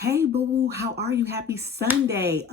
Hey boo, how are you? Happy Sunday.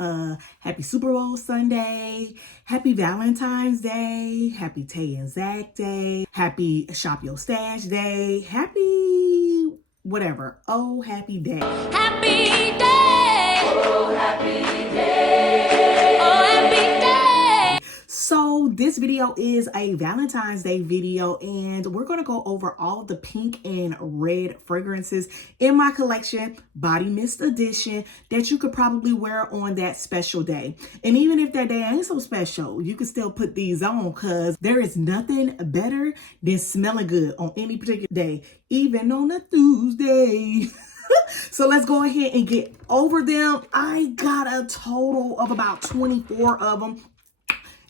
Happy Super Bowl Sunday. Happy Valentine's Day. Happy Tay and Zach Day. Happy Shop Your Stash Day. Happy whatever. Oh, happy day. Happy day. Oh, happy day. Oh, happy day. So this video is a Valentine's Day video, and we're going to go over all of the pink and red fragrances in my collection, Body Mist Edition, that you could probably wear on that special day. And even if that day ain't so special, you can still put these on, because there is nothing better than smelling good on any particular day, even on a Tuesday. So let's go ahead and get over them. I got a total of about 24 of them.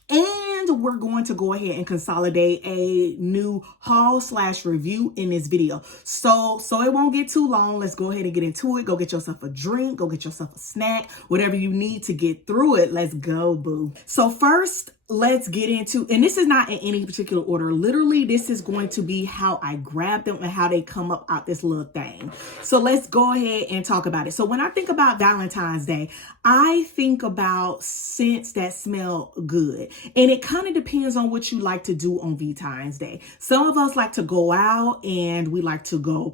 And we're going to go ahead and consolidate a new haul / review in this video. So it won't get too long. Let's go ahead and get into it. Go get yourself a drink. Go get yourself a snack. Whatever you need to get through it. Let's go, boo. So first, let's get into, and this is not in any particular order. Literally, this is going to be how I grab them and how they come up out this little thing. So let's go ahead and talk about it. So when I think about Valentine's Day, I think about scents that smell good. And it kind of depends on what you like to do on Valentine's Day. Some of us like to go out and we like to go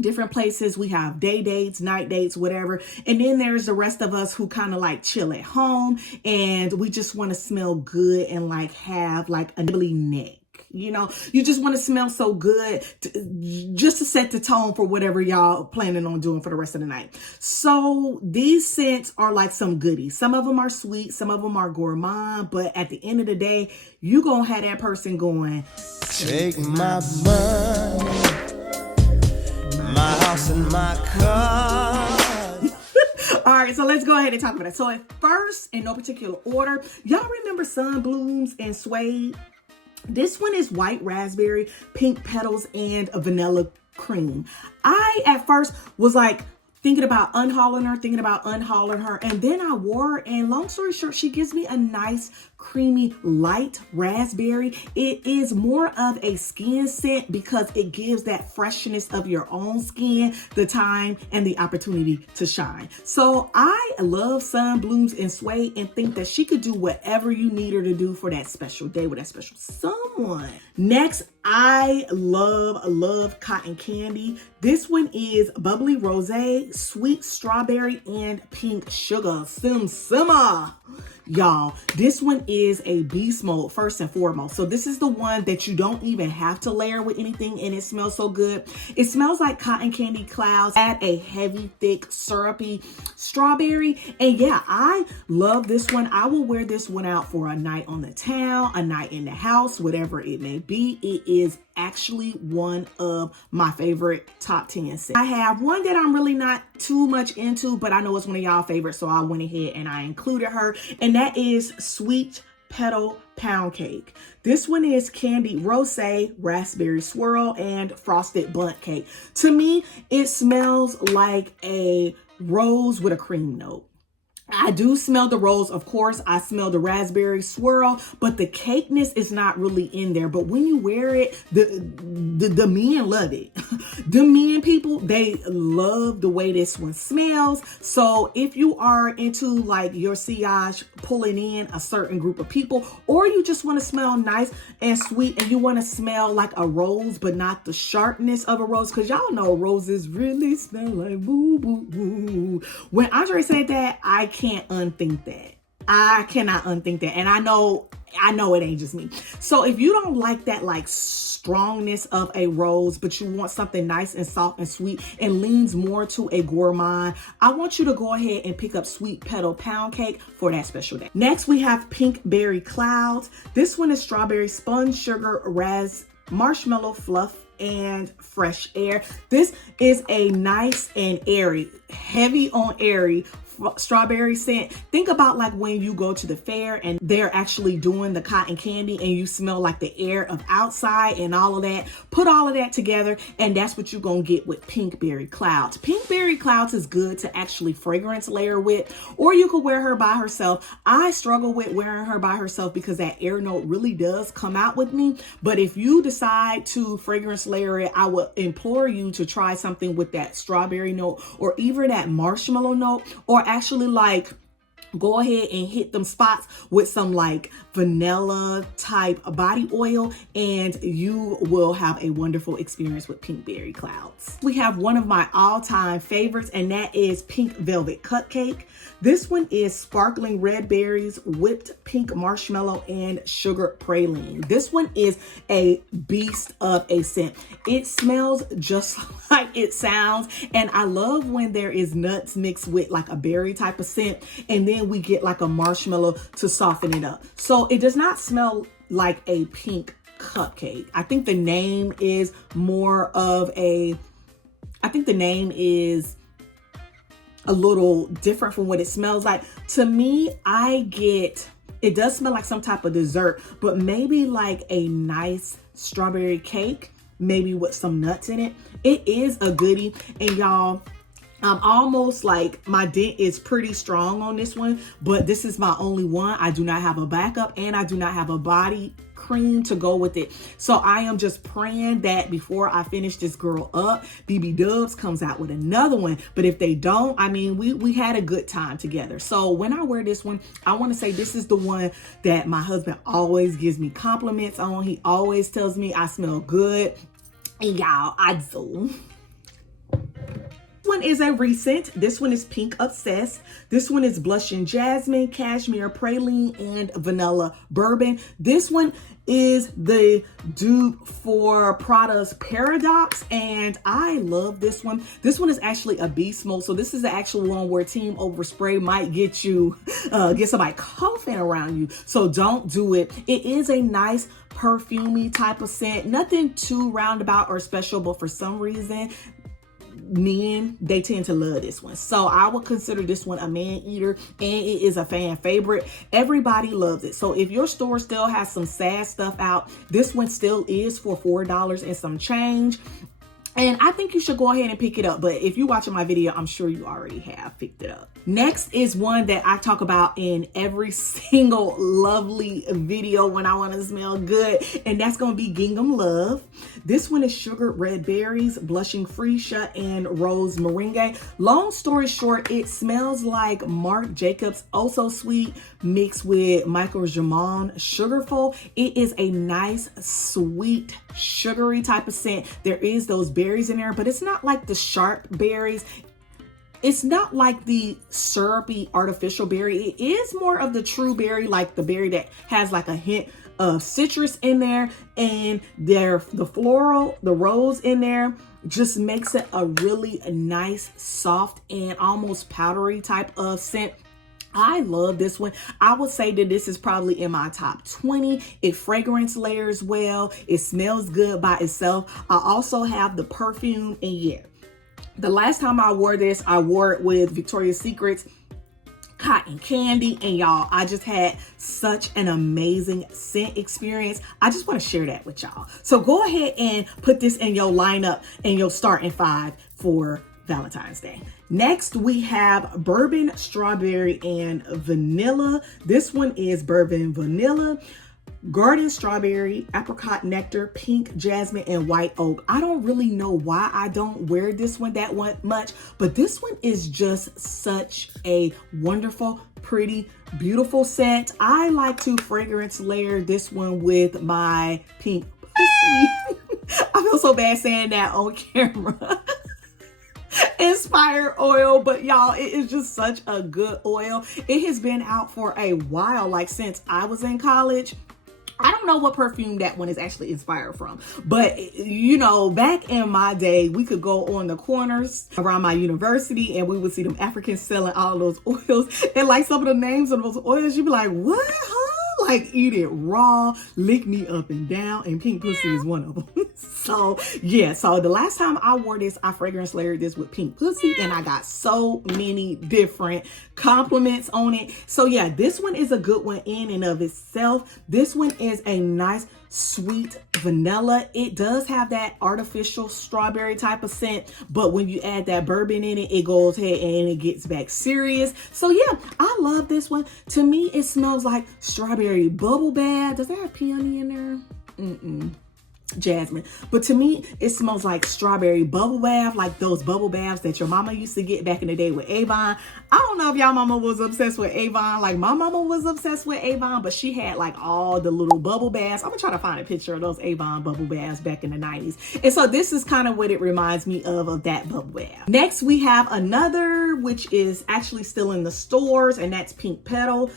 different places. We have day dates, night dates, whatever. And then there's the rest of us who kind of like chill at home and we just want to smell good and like have like a nibbly neck. You know, you just want to smell so good just to set the tone for whatever y'all planning on doing for the rest of the night. So these scents are like some goodies. Some of them are sweet, some of them are gourmand, but at the end of the day, you gonna have that person going, take my money, my house and my car. All right, so let's go ahead and talk about it. So at first, in no particular order, y'all remember Sun Blooms and Suede? This one is white raspberry, pink petals, and a vanilla cream. I, at first, was like thinking about unhauling her, and then I wore her, and long story short, she gives me a nice, creamy, light raspberry. It is more of a skin scent because it gives that freshness of your own skin, the time and the opportunity to shine. So I love Sun Blooms and Suede and think that she could do whatever you need her to do for that special day with that special someone. Next, I love Cotton Candy. This one is bubbly rosé, sweet strawberry, and pink sugar. Simmer. Y'all, this one is a beast mode first and foremost. So this is the one that you don't even have to layer with anything, and it smells so good. It smells like cotton candy clouds. Add a heavy, thick, syrupy strawberry. And yeah, I love this one. I will wear this one out for a night on the town, a night in the house, whatever it may be. It is actually one of my favorite top 10 scents. I have one that I'm really not too much into, but I know it's one of y'all favorites, so I went ahead and I included her, and that is Sweet Petal Pound Cake. This one is candied rosé, raspberry swirl, and frosted bundt cake. To me, it smells like a rose with a cream note. I do smell the rose, of course. I smell the raspberry swirl, but the cakeness is not really in there. But when you wear it, the men love it. The men people, they love the way this one smells. So if you are into like your sillage pulling in a certain group of people, or you just want to smell nice and sweet and you want to smell like a rose, but not the sharpness of a rose, because y'all know roses really smell like boo boo boo. When Andre said that, I can't unthink that. I cannot unthink that. And I know it ain't just me. So if you don't like that like strongness of a rose, but you want something nice and soft and sweet and leans more to a gourmand, I want you to go ahead and pick up Sweet Petal Pound Cake for that special day. Next, we have Pink Berry Clouds. This one is strawberry, spun sugar, marshmallow fluff, and fresh air. This is a nice and airy, heavy on airy, strawberry scent, think about like when you go to the fair and they're actually doing the cotton candy and you smell like the air of outside and all of that. Put all of that together and that's what you're gonna get with Pinkberry Clouds. Pinkberry Clouds is good to actually fragrance layer with, or you could wear her by herself. I struggle with wearing her by herself because that air note really does come out with me. But if you decide to fragrance layer it, I would implore you to try something with that strawberry note or even that marshmallow note, or actually like go ahead and hit them spots with some like vanilla type body oil and you will have a wonderful experience with Pinkberry Clouds. We have one of my all-time favorites and that is Pink Velvet Cupcake. This one is sparkling red berries, whipped pink marshmallow, and sugar praline. This one is a beast of a scent. It smells just like it sounds. And I love when there is nuts mixed with like a berry type of scent. And then we get like a marshmallow to soften it up. So it does not smell like a pink cupcake. I think the name is more of a, I think the name is a little different from what it smells like. To me, it does smell like some type of dessert, but maybe like a nice strawberry cake, maybe with some nuts in it. It is a goodie. And y'all, I'm almost like my dent is pretty strong on this one, but this is my only one. I do not have a backup and I do not have a body cream to go with it. So I am just praying that before I finish this girl up, BBW comes out with another one. But if they don't, I mean, we had a good time together. So when I wear this one, I want to say this is the one that my husband always gives me compliments on. He always tells me I smell good. And y'all, I do. This one is a recent. This one is Pink Obsessed. This one is Blushing Jasmine, Cashmere Praline, and Vanilla Bourbon. This one is the dupe for Prada's Paradox, and I love this one. This one is actually a beast mode, so this is the actual one where Team Overspray might get somebody coughing around you. So don't do it. It is a nice perfumey type of scent, nothing too roundabout or special, but for some reason men, they tend to love this one. So I would consider this one a man eater, and it is a fan favorite. Everybody loves it. So if your store still has some sad stuff out, this one still is for $4 and some change. And I think you should go ahead and pick it up. But if you're watching my video, I'm sure you already have picked it up. Next is one that I talk about in every single lovely video when I want to smell good. And that's going to be Gingham Love. This one is Sugared Red Berries, Blushing Freesia, and Rose Meringue. Long story short, it smells like Marc Jacobs Oh So Sweet mixed with Michael Jamon Sugarful. It is a nice, sweet, sugary type of scent. There is those berries in there, but it's not like the sharp berries. It's not like the syrupy artificial berry. It is more of the true berry, like the berry that has like a hint of citrus in there, and the floral, the rose in there just makes it a really nice, soft, and almost powdery type of scent. I love this one. I would say that this is probably in my top 20. It fragrance layers well. It smells good by itself. I also have the perfume, and yeah, the last time I wore this, I wore it with Victoria's Secret's Cotton Candy, and y'all, I just had such an amazing scent experience. I just want to share that with y'all. So go ahead and put this in your lineup and your starting 5 for Valentine's Day. Next, we have Bourbon Strawberry and Vanilla. This one is Bourbon Vanilla, Garden Strawberry, Apricot Nectar, Pink Jasmine, and White Oak. I don't really know why I don't wear this one that much, but this one is just such a wonderful, pretty, beautiful scent. I like to fragrance layer this one with my pink pussy. I feel so bad saying that on camera. Inspired oil, but y'all, it is just such a good oil. It has been out for a while, like since I was in college. I don't know what perfume that one is actually inspired from, but you know, back in my day, we could go on the corners around my university and we would see them Africans selling all those oils, and like some of the names of those oils, you'd be like, what, huh? Like Eat It Raw, Lick Me Up and Down, and Pink Pussy is one of them. So yeah, so the last time I wore this, I fragrance layered this with pink pussy, and I got so many different compliments on it. So yeah, this one is a good one in and of itself. This one is a nice sweet vanilla. It does have that artificial strawberry type of scent, but when you add that bourbon in it, it goes ahead and it gets back serious. So yeah, I love this one. To me, it smells like strawberry bubble bath. Does that have peony in there? Jasmine. But to me, it smells like strawberry bubble bath, like those bubble baths that your mama used to get back in the day with Avon. I don't know if y'all mama was obsessed with Avon. Like my mama was obsessed with Avon, but she had like all the little bubble baths. I'm gonna try to find a picture of those Avon bubble baths back in the 90s. And so this is kind of what it reminds me of that bubble bath. Next, we have another, which is actually still in the stores, and that's Pink Petal.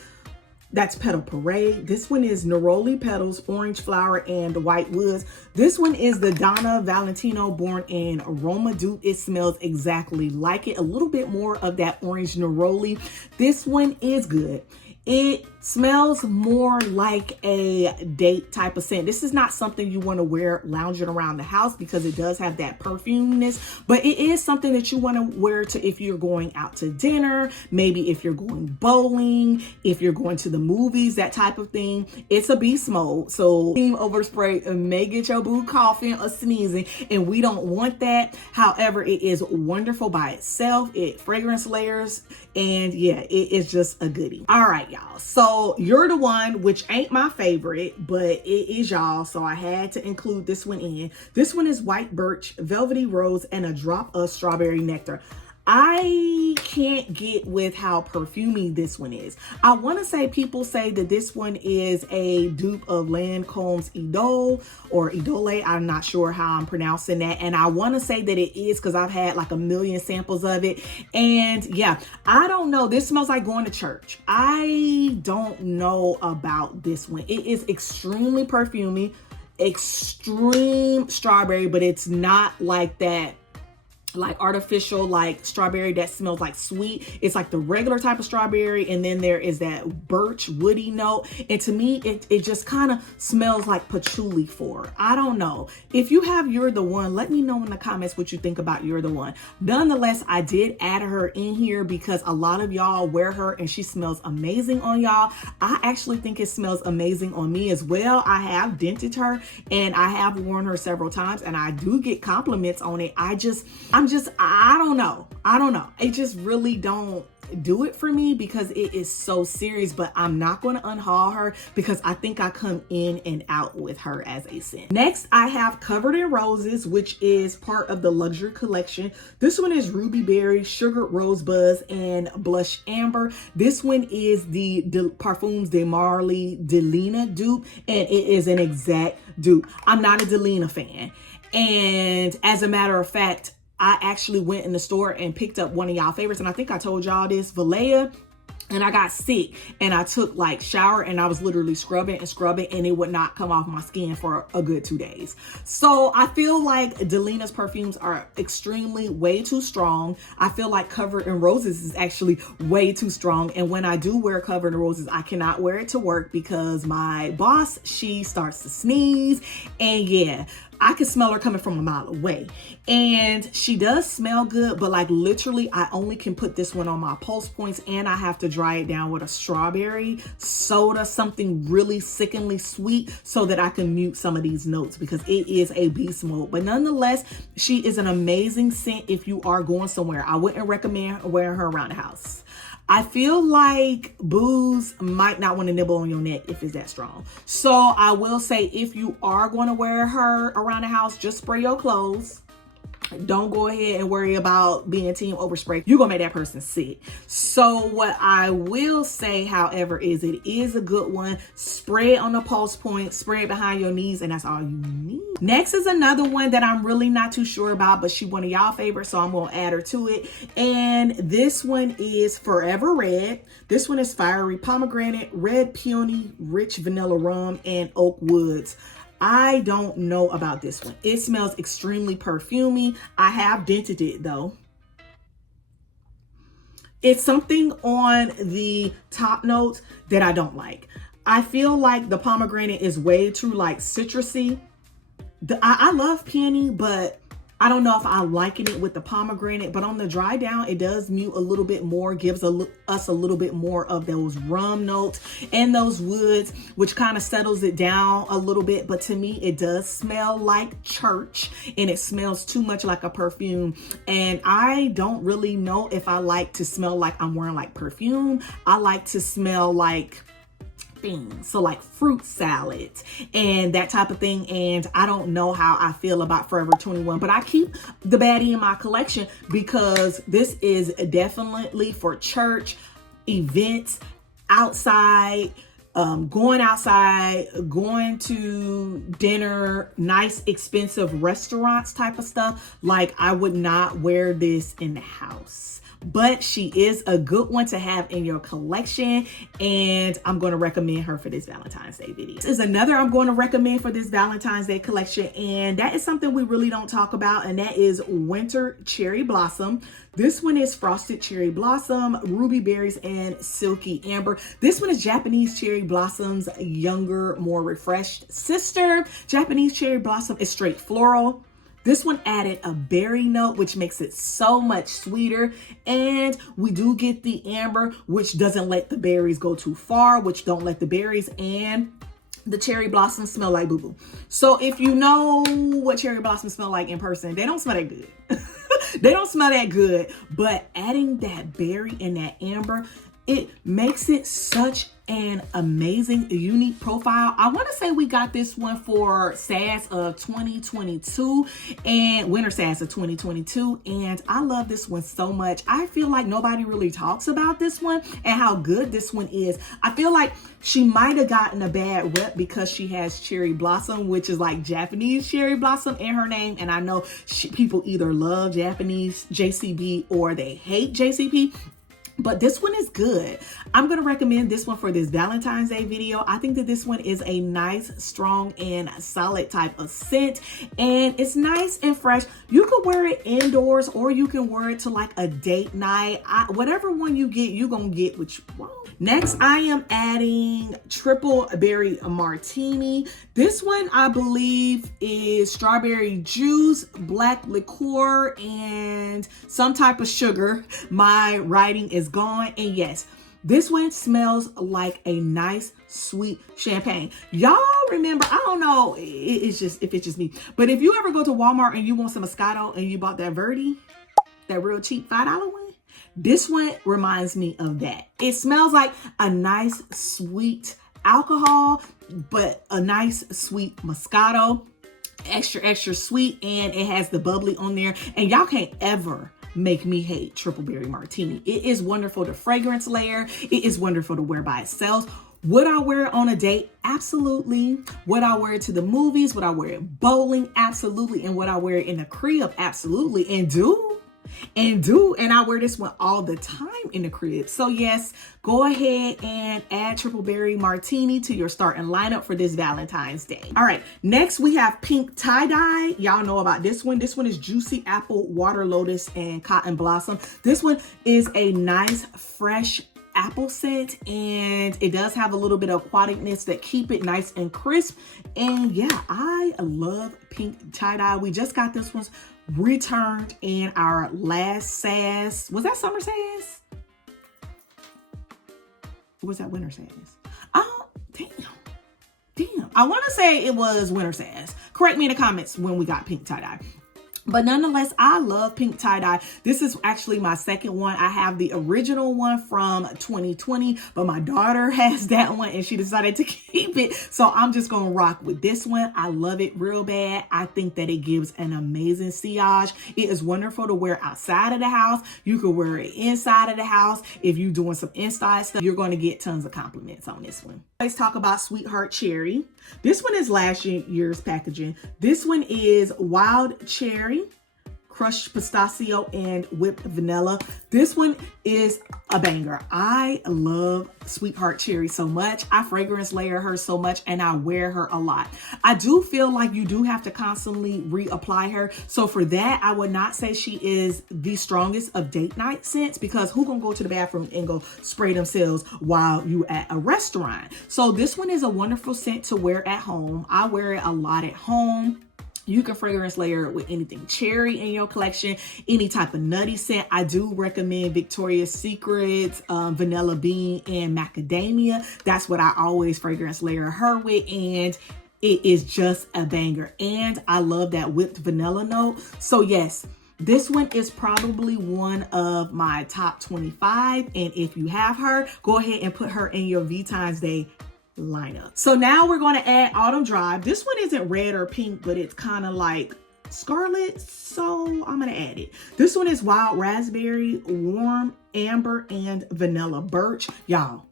That's Petal Parade. This one is Neroli Petals, Orange Flower, and White Woods. This one is the Donna Valentino Born in Aroma dupe. It smells exactly like it. A little bit more of that orange neroli. This one is good. It smells more like a date type of scent. This is not something you want to wear lounging around the house because it does have that perfumeness, but it is something that you want to wear to if you're going out to dinner, maybe if you're going bowling, if you're going to the movies, that type of thing. It's a beast mode, so steam overspray may get your boo coughing or sneezing, and we don't want that. However, it is wonderful by itself. It fragrance layers, and yeah, it is just a goodie. All right, y'all. So You're the One, which ain't my favorite, but it is y'all, so I had to include this one in. This one is white birch, velvety rose, and a drop of strawberry nectar. I can't get with how perfumey this one is. I want to say people say that this one is a dupe of Lancome's Idole or Idole. I'm not sure how I'm pronouncing that. And I want to say that it is because I've had like a million samples of it. And yeah, I don't know. This smells like going to church. I don't know about this one. It is extremely perfumey, extreme strawberry, but it's not like that like artificial like strawberry that smells like sweet. It's like the regular type of strawberry, and then there is that birch woody note, and to me it just kind of smells like patchouli for. I don't know. If you have You're the One, let me know in the comments what you think about You're the One. Nonetheless, I did add her in here because a lot of y'all wear her and she smells amazing on y'all. I actually think it smells amazing on me as well. I have dented her and I have worn her several times, and I do get compliments on it. I don't know. It just really don't do it for me because it is so serious, but I'm not going to unhaul her because I think I come in and out with her as a scent. Next, I have Covered in Roses, which is part of the luxury collection. This one is Ruby Berry, Sugar Rose Buzz, and Blush Amber. This one is the Parfums de Marly Delina dupe, and it is an exact dupe. I'm not a Delina fan. And as a matter of fact, I actually went in the store and picked up one of y'all favorites. And I think I told y'all this, Valleja. And I got sick and I took like shower and I was literally scrubbing and it would not come off my skin for a good 2 days. So I feel like Delina's perfumes are extremely way too strong. I feel like Covered in Roses is actually way too strong. And when I do wear Covered in Roses, I cannot wear it to work because my boss, she starts to sneeze, and yeah, I can smell her coming from a mile away. And she does smell good, but like literally I only can put this one on my pulse points, and I have to dry it down with a strawberry soda, something really sickeningly sweet, so that I can mute some of these notes because it is a beast mode. But nonetheless, she is an amazing scent if you are going somewhere. I wouldn't recommend wearing her around the house. I feel like boos might not want to nibble on your neck if it's that strong. So I will say, if you are going to wear her around the house, just spray your clothes. Don't go ahead and worry about being team overspray. You're gonna make that person sick. So what I will say, however, is it is a good one. Spray it on the pulse point, spray it behind your knees, and that's all you need. Next is another one that I'm really not too sure about, but she one of y'all favorites, so I'm gonna add her to it. And this one is Forever Red. This one is Fiery Pomegranate, Red Peony, Rich Vanilla Rum, and Oak Woods. I don't know about this one. It smells extremely perfumey. I have dented it though. It's something on the top notes that I don't like. I feel like the pomegranate is way too like citrusy, I love peony, but I don't know if I liken it with the pomegranate, but on the dry down, it does mute a little bit more, gives us a little bit more of those rum notes and those woods, which kind of settles it down a little bit. But to me, it does smell like church, and it smells too much like a perfume. And I don't really know if I like to smell like I'm wearing like perfume. I like to smell like things, so like fruit salads and that type of thing. And I don't know how I feel about Forever 21, but I keep the baddie in my collection because this is definitely for church events, outside, going outside, going to dinner, nice expensive restaurants type of stuff. Like, I would not wear this in the house, but she is a good one to have in your collection, and I'm going to recommend her for this Valentine's Day video. This is another I'm going to recommend for this Valentine's Day collection, and that is something we really don't talk about, and that is Winter Cherry Blossom. This one is Frosted Cherry Blossom, Ruby Berries, and Silky Amber. This one is Japanese Cherry Blossom's younger, more refreshed sister. Japanese Cherry Blossom is straight floral. This one added a berry note, which makes it so much sweeter. And we do get the amber, which doesn't let the berries go too far, which don't let the berries and the cherry blossoms smell like boo-boo. So if you know what cherry blossoms smell like in person, they don't smell that good. They don't smell that good. But adding that berry and that amber, it makes it such an amazing, unique profile. I want to say we got this one for SAS of 2022 and Winter SAS of 2022. And I love this one so much. I feel like nobody really talks about this one and how good this one is. I feel like she might have gotten a bad rep because she has Cherry Blossom, which is like Japanese Cherry Blossom in her name. And I know people either love Japanese JCB or they hate JCP. But this one is good. I'm going to recommend this one for this Valentine's Day video. I think that this one is a nice, strong, and solid type of scent. And it's nice and fresh. You could wear it indoors or you can wear it to like a date night. Whatever one you get, you're going to get what you want. Next, I am adding Triple Berry Martini. This one, I believe, is strawberry juice, black liqueur, and some type of sugar. My writing is gone. And yes, this one smells like a nice sweet champagne. Y'all remember, I don't know, it's just if it's just me, but if you ever go to Walmart and you want some Moscato and you bought that Verde, that real cheap $5 one, this one reminds me of that. It smells like a nice sweet alcohol, but a nice sweet Moscato, extra sweet, and it has the bubbly on there. And y'all can't ever make me hate Triple Berry Martini. It is wonderful to fragrance layer. It is wonderful to wear by itself. Would I wear it on a date? Absolutely. Would I wear it to the movies? Would I wear it bowling? Absolutely. And would I wear it in the crib? Absolutely. And I wear this one all the time in the crib. So yes, go ahead and add Triple Berry Martini to your starting lineup for this Valentine's Day. All right, next we have Pink Tie-Dye. Y'all know about this one. This one is Juicy Apple, Water Lotus, and Cotton Blossom. This one is a nice, fresh apple scent, and it does have a little bit of aquaticness that keep it nice and crisp. And yeah, I love Pink Tie-Dye. We just got this one returned in our last SAS. Was that summer SAS? Or was that winter SAS? Oh, damn. I want to say it was winter SAS. Correct me in the comments when we got Pink Tie-Dye. But nonetheless, I love Pink Tie-Dye. This is actually my second one. I have the original one from 2020, but my daughter has that one and she decided to keep it. So I'm just going to rock with this one. I love it real bad. I think that it gives an amazing sillage. It is wonderful to wear outside of the house. You could wear it inside of the house. If you're doing some inside stuff, you're going to get tons of compliments on this one. Let's talk about Sweetheart Cherry. This one is last year's packaging. This one is Wild Cherry, crushed pistachio, and whipped vanilla. This one is a banger. I love Sweetheart Cherry so much. I fragrance layer her so much, and I wear her a lot. I do feel like you do have to constantly reapply her. So for that, I would not say she is the strongest of date night scents, because who gonna go to the bathroom and go spray themselves while you at a restaurant? So this one is a wonderful scent to wear at home. I wear it a lot at home. You can fragrance layer it with anything cherry in your collection, any type of nutty scent. I do recommend Victoria's Secret's vanilla bean and macadamia. That's what I always fragrance layer her with, and it is just a banger. And I love that whipped vanilla note. So yes, this one is probably one of my top 25. And if you have her, go ahead and put her in your Valentine's Day lineup. So now we're going to add Autumn Drive. This one isn't red or pink, but it's kind of like scarlet, so I'm going to add it. This one is Wild Raspberry, Warm Amber, and Vanilla Birch. Y'all,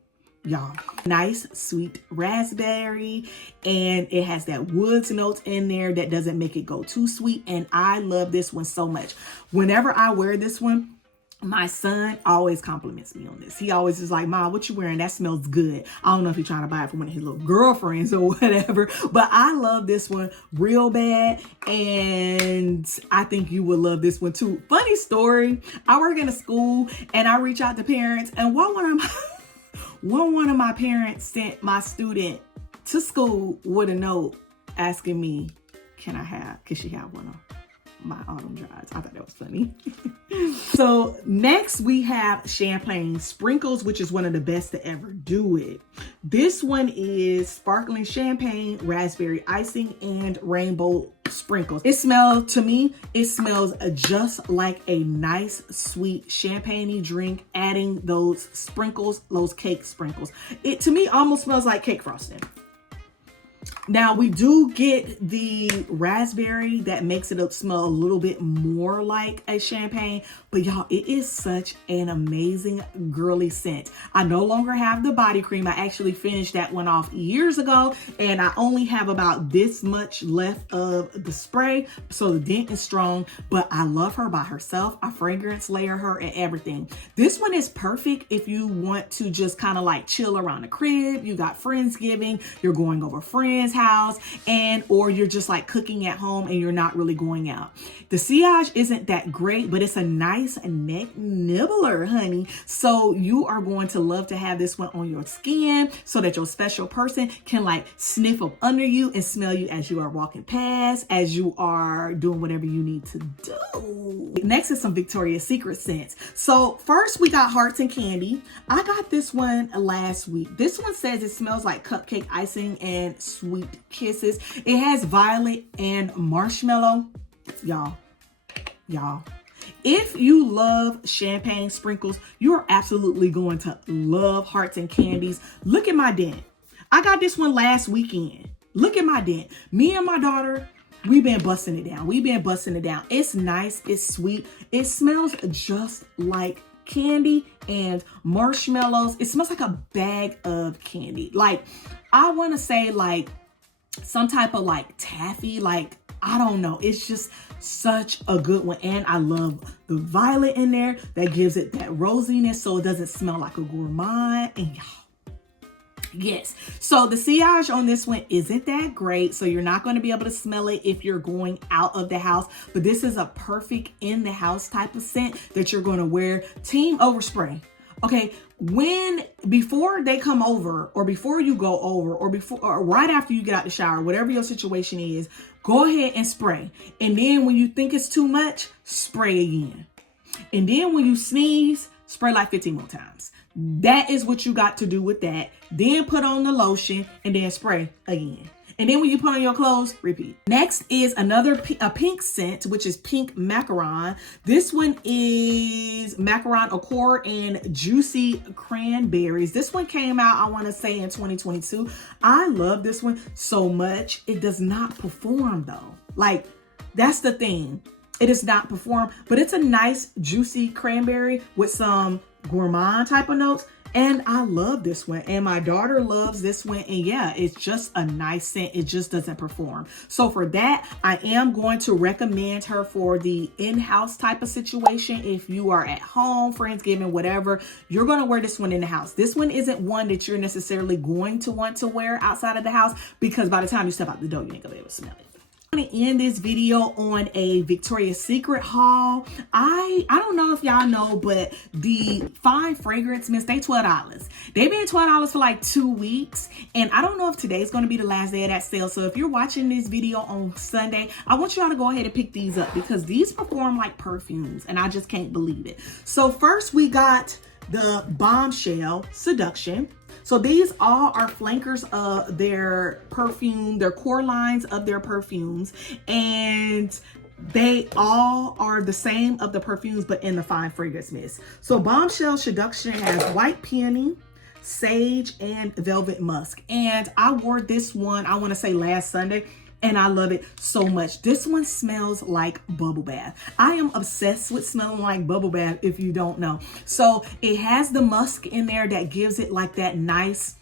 nice sweet raspberry, and it has that woods notes in there that doesn't make it go too sweet, and I love this one so much. Whenever I wear this one, my son always compliments me on this. He always is like, Mom, what you wearing? That smells good. I don't know if he's trying to buy it for one of his little girlfriends or whatever, but I love this one real bad. And I think you would love this one too. Funny story. I work in a school and I reach out to parents, and one of my parents sent my student to school with a note asking me, can she have one of my Autumn Drives? I thought that was funny. So next we have Champagne Sprinkles, which is one of the best to ever do it. This one is sparkling champagne, raspberry icing, and rainbow sprinkles. To me, it smells just like a nice, sweet champagne-y drink, adding those sprinkles, those cake sprinkles. It, to me, almost smells like cake frosting. Now, we do get the raspberry that makes it smell a little bit more like a champagne, but y'all, it is such an amazing girly scent. I no longer have the body cream. I actually finished that one off years ago, and I only have about this much left of the spray, so the dent is strong, but I love her by herself. I fragrance layer her and everything. This one is perfect if you want to just kind of like chill around the crib. You got Friendsgiving, you're going over friends' house, or you're just like cooking at home and you're not really going out. The sillage isn't that great, but it's a nice neck nibbler, honey. So you are going to love to have this one on your skin so that your special person can like sniff up under you and smell you as you are walking past, as you are doing whatever you need to do. Next is some Victoria's Secret scents. So first we got Hearts and Candy. I got this one last week. This one says it smells like cupcake icing and sweet kisses. It has violet and marshmallow. Y'all, if you love champagne sprinkles, you're absolutely going to love Hearts and Candies. Look at my dent. I got this one last weekend. Look at my dent. Me and my daughter, we've been busting it down. It's nice. It's sweet. It smells just like candy and marshmallows. It smells like a bag of candy. Like, I want to say like some type of like taffy, like, I don't know. It's just such a good one. And I love the violet in there. That gives it that rosiness so it doesn't smell like a gourmand. And y'all, yes. So the sillage on this one isn't that great. So you're not going to be able to smell it if you're going out of the house. But this is a perfect in the house type of scent that you're going to wear. Team overspray. Okay, before they come over, or before you go over, or right after you get out the shower, whatever your situation is, go ahead and spray. And then when you think it's too much, spray again. And then when you sneeze, spray like 15 more times. That is what you got to do with that. Then put on the lotion and then spray again. And then when you put on your clothes, repeat. Next is a pink scent, which is Pink Macaron. This one is Macaron Accord and Juicy Cranberries. This one came out, I want to say, in 2022. I love this one so much. It does not perform though. Like, that's the thing. It does not perform, but it's a nice juicy cranberry with some gourmand type of notes. And I love this one, and my daughter loves this one, and yeah, it's just a nice scent. It just doesn't perform. So for that, I am going to recommend her for the in-house type of situation. If you are at home, Friendsgiving, whatever, you're going to wear this one in the house. This one isn't one that you're necessarily going to want to wear outside of the house, because by the time you step out the door, you ain't gonna be able to smell it. I'm gonna end this video on a Victoria's Secret haul. I don't know if y'all know, but the fine fragrance mints, they $12. They've been $12 for like 2 weeks, and I don't know if today's gonna be the last day of that sale. So if you're watching this video on Sunday, I want y'all to go ahead and pick these up because these perform like perfumes, and I just can't believe it. So first we got the Bombshell Seduction. So these all are flankers of their perfume, their core lines of their perfumes, and they all are the same of the perfumes, but in the fine fragrance mist. So Bombshell Seduction has white peony, sage, and velvet musk. And I wore this one, I want to say last Sunday, and I love it so much. This one smells like bubble bath. I am obsessed with smelling like bubble bath, if you don't know. So it has the musk in there that gives it like that nice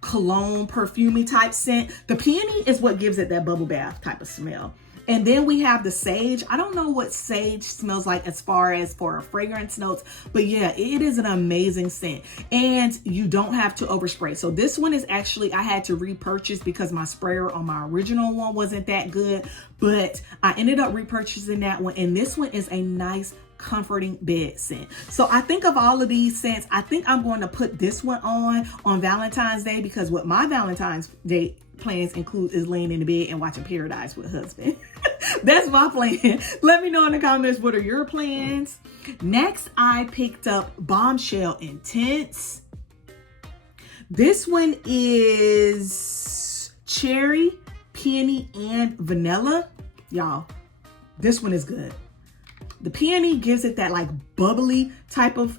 cologne, perfumey type scent. The peony is what gives it that bubble bath type of smell. And then we have the sage. I don't know what sage smells like as far as for fragrance notes, but yeah, it is an amazing scent. And you don't have to overspray. So this one is actually, I had to repurchase because my sprayer on my original one wasn't that good, but I ended up repurchasing that one. And this one is a nice comforting bed scent. So I think of all of these scents, I think I'm going to put this one on Valentine's Day, because what my Valentine's Day plans include is laying in the bed and watching Paradise with husband. That's my plan. Let me know in the comments, what are your plans? Next, I picked up Bombshell Intense. This one is cherry, peony, and vanilla. Y'all, this one is good. The peony gives it that like bubbly type of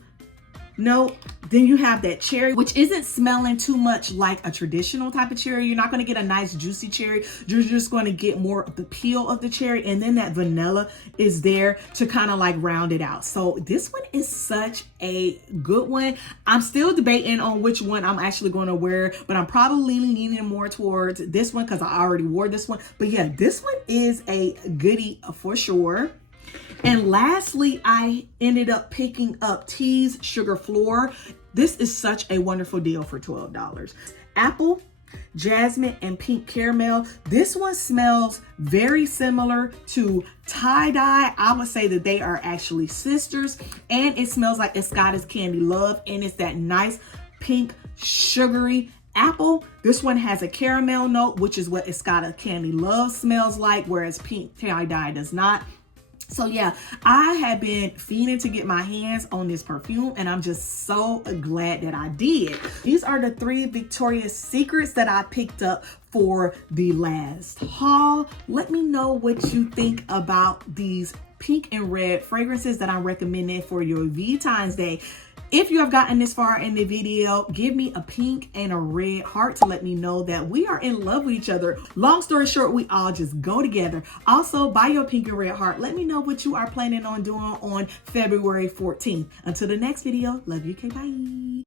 note. Then you have that cherry, which isn't smelling too much like a traditional type of cherry. You're not going to get a nice juicy cherry. You're just going to get more of the peel of the cherry. And then that vanilla is there to kind of like round it out. So this one is such a good one. I'm still debating on which one I'm actually going to wear, but I'm probably leaning more towards this one because I already wore this one. But yeah, this one is a goodie for sure. And lastly, I ended up picking up Tea's Sugar Floor. This is such a wonderful deal for $12. Apple, jasmine, and pink caramel. This one smells very similar to tie-dye. I would say that they are actually sisters. And it smells like Escada's Candy Love. And it's that nice pink sugary apple. This one has a caramel note, which is what Escada Candy Love smells like, whereas pink tie-dye does not. So yeah, I have been fiending to get my hands on this perfume, and I'm just so glad that I did. These are the 3 Victoria's Secrets that I picked up for the last haul. Let me know what you think about these pink and red fragrances that I'm recommending for your Valentine's Day. If you have gotten this far in the video, give me a pink and a red heart to let me know that we are in love with each other. Long story short, we all just go together. Also, buy your pink and red heart. Let me know what you are planning on doing on February 14th. Until the next video, love you, okay, bye.